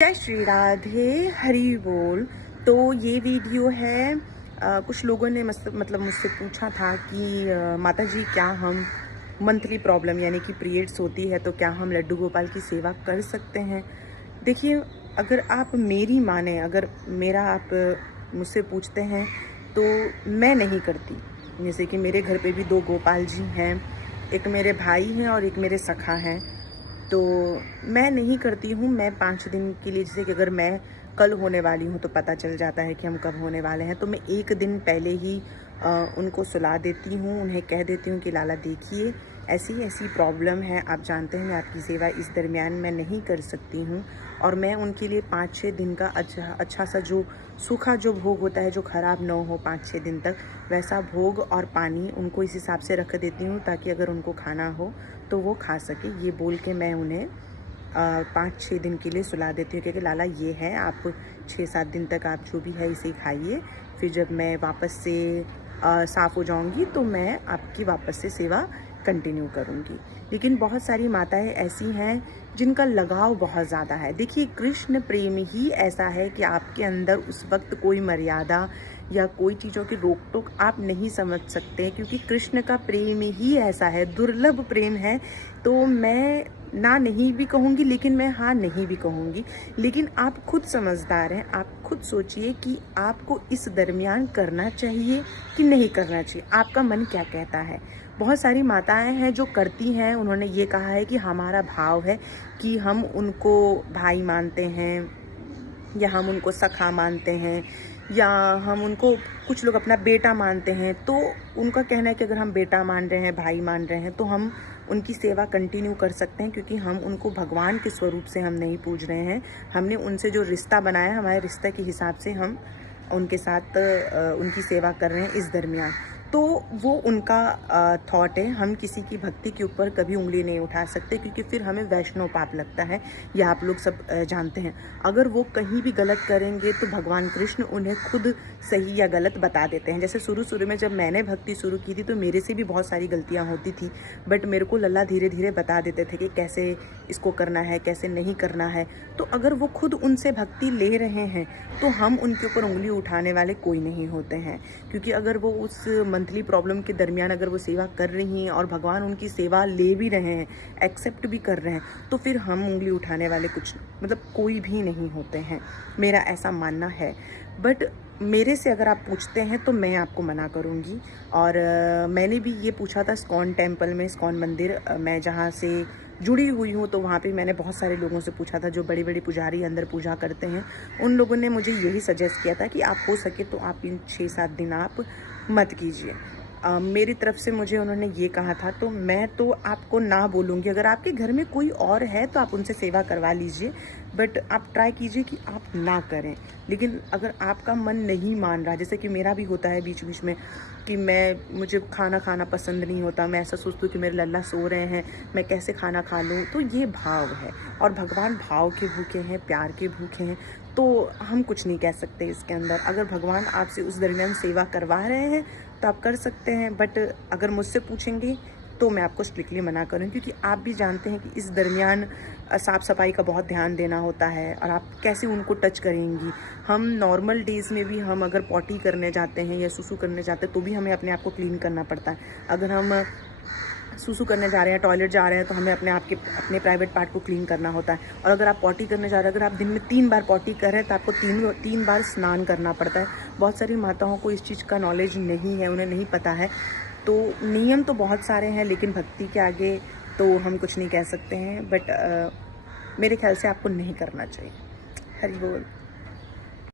जय श्री राधे, हरि बोल। तो ये वीडियो है कुछ लोगों ने मतलब मुझसे पूछा था कि माता जी क्या हम मंथली प्रॉब्लम यानी कि पीरियड्स होती है तो क्या हम लड्डू गोपाल की सेवा कर सकते हैं। देखिए, अगर आप मेरी माने, अगर मेरा आप मुझसे पूछते हैं तो मैं नहीं करती। जैसे कि मेरे घर पे भी 2 गोपाल जी हैं, एक मेरे भाई हैं और एक मेरे सखा हैं। तो मैं नहीं करती हूँ। मैं 5 दिन के लिए, जैसे कि अगर मैं कल होने वाली हूँ तो पता चल जाता है कि हम कब होने वाले हैं, तो मैं 1 दिन पहले ही उनको सुला देती हूँ। उन्हें कह देती हूँ कि लाला देखिए, ऐसी ऐसी प्रॉब्लम है, आप जानते हैं मैं आपकी सेवा इस दरमियान मैं नहीं कर सकती हूँ। और मैं उनके लिए 5-6 दिन का अच्छा सा जो सूखा जो भोग होता है, जो ख़राब ना हो 5-6 दिन तक, वैसा भोग और पानी उनको इस हिसाब से रख देती हूँ ताकि अगर उनको खाना हो तो वो खा सके। ये बोल के मैं उन्हें 5-6 दिन के लिए सुला देती हूँ क्योंकि लाला ये है, आप 6-7 दिन तक आप जो भी है इसे खाइए। फिर जब मैं वापस से साफ़ हो जाऊँगी तो मैं आपकी वापस से सेवा कंटिन्यू करूँगी। लेकिन बहुत सारी माताएं ऐसी हैं जिनका लगाव बहुत ज़्यादा है। देखिए, कृष्ण प्रेम ही ऐसा है कि आपके अंदर उस वक्त कोई मर्यादा या कोई चीज़ों की रोक टोक आप नहीं समझ सकते, क्योंकि कृष्ण का प्रेम ही ऐसा है, दुर्लभ प्रेम है। तो मैं ना नहीं भी कहूँगी, लेकिन मैं हाँ नहीं भी कहूँगी। लेकिन आप खुद समझदार हैं, आप खुद सोचिए कि आपको इस दरमियान करना चाहिए कि नहीं करना चाहिए, आपका मन क्या कहता है। बहुत सारी माताएं हैं जो करती हैं, उन्होंने ये कहा है कि हमारा भाव है कि हम उनको भाई मानते हैं या हम उनको सखा मानते हैं या हम उनको, कुछ लोग अपना बेटा मानते हैं। तो उनका कहना है कि अगर हम बेटा मान रहे हैं, भाई मान रहे हैं, तो हम उनकी सेवा कंटिन्यू कर सकते हैं, क्योंकि हम उनको भगवान के स्वरूप से हम नहीं पूज रहे हैं। हमने उनसे जो रिश्ता बनाया, हमारे रिश्ते के हिसाब से हम उनके साथ उनकी सेवा कर रहे हैं इस दरमियान। तो वो उनका थॉट है। हम किसी की भक्ति के ऊपर कभी उंगली नहीं उठा सकते, क्योंकि फिर हमें वैष्णव पाप लगता है, ये आप लोग सब जानते हैं। अगर वो कहीं भी गलत करेंगे तो भगवान कृष्ण उन्हें खुद सही या गलत बता देते हैं। जैसे शुरू में जब मैंने भक्ति शुरू की थी तो मेरे से भी बहुत सारी गलतियाँ होती थी, बट मेरे को लल्ला धीरे धीरे बता देते थे कि कैसे इसको करना है, कैसे नहीं करना है। तो अगर वो खुद उनसे भक्ति ले रहे हैं तो हम उनके ऊपर उंगली उठाने वाले कोई नहीं होते हैं। क्योंकि अगर वो उस मंथली प्रॉब्लम के दरमियान अगर वो सेवा कर रही हैं और भगवान उनकी सेवा ले भी रहे हैं, एक्सेप्ट भी कर रहे हैं, तो फिर हम उंगली उठाने वाले कुछ मतलब कोई भी नहीं होते हैं, मेरा ऐसा मानना है। बट मेरे से अगर आप पूछते हैं तो मैं आपको मना करूँगी। और मैंने भी ये पूछा था इस्कॉन टेम्पल में, इस्कॉन मंदिर मैं जहाँ से जुड़ी हुई हूँ, तो वहाँ पे मैंने बहुत सारे लोगों से पूछा था जो बड़े बड़े पुजारी अंदर पूजा करते हैं। उन लोगों ने मुझे यही सजेस्ट किया था कि आप हो सके तो आप इन 6-7 दिन आप मत कीजिए। मेरी तरफ से मुझे उन्होंने ये कहा था, तो मैं तो आपको ना बोलूँगी। अगर आपके घर में कोई और है तो आप उनसे सेवा करवा लीजिए, बट आप ट्राई कीजिए कि आप ना करें। लेकिन अगर आपका मन नहीं मान रहा, जैसे कि मेरा भी होता है बीच बीच में कि मुझे खाना खाना पसंद नहीं होता, मैं ऐसा सोचती हूँ कि मेरे लल्ला सो रहे हैं, मैं कैसे खाना खा लूँ। तो ये भाव है, और भगवान भाव के भूखे हैं, प्यार के भूखे हैं, तो हम कुछ नहीं कह सकते इसके अंदर। अगर भगवान आपसे उस दरमियान सेवा करवा रहे हैं तो आप कर सकते हैं, बट अगर मुझसे पूछेंगे तो मैं आपको स्ट्रिक्टली मना करूँ, क्योंकि आप भी जानते हैं कि इस दरमियान साफ़ सफाई का बहुत ध्यान देना होता है, और आप कैसे उनको टच करेंगी। हम नॉर्मल डेज़ में भी हम अगर पॉटी करने जाते हैं या सुसु करने जाते हैं तो भी हमें अपने आप को क्लीन करना पड़ता है। अगर हम सुसु करने जा रहे हैं, टॉयलेट जा रहे हैं, तो हमें अपने प्राइवेट पार्ट को क्लीन करना होता है। और अगर आप पॉटी करने जा रहे हैं, अगर आप दिन में 3 बार पॉटी कर रहे हैं तो आपको 3 बार स्नान करना पड़ता है। बहुत सारी माताओं को इस चीज़ का नॉलेज नहीं है, उन्हें नहीं पता है। तो नियम तो बहुत सारे हैं, लेकिन भक्ति के आगे तो हम कुछ नहीं कह सकते हैं। बट मेरे ख्याल से आपको नहीं करना चाहिए। हरि बोल।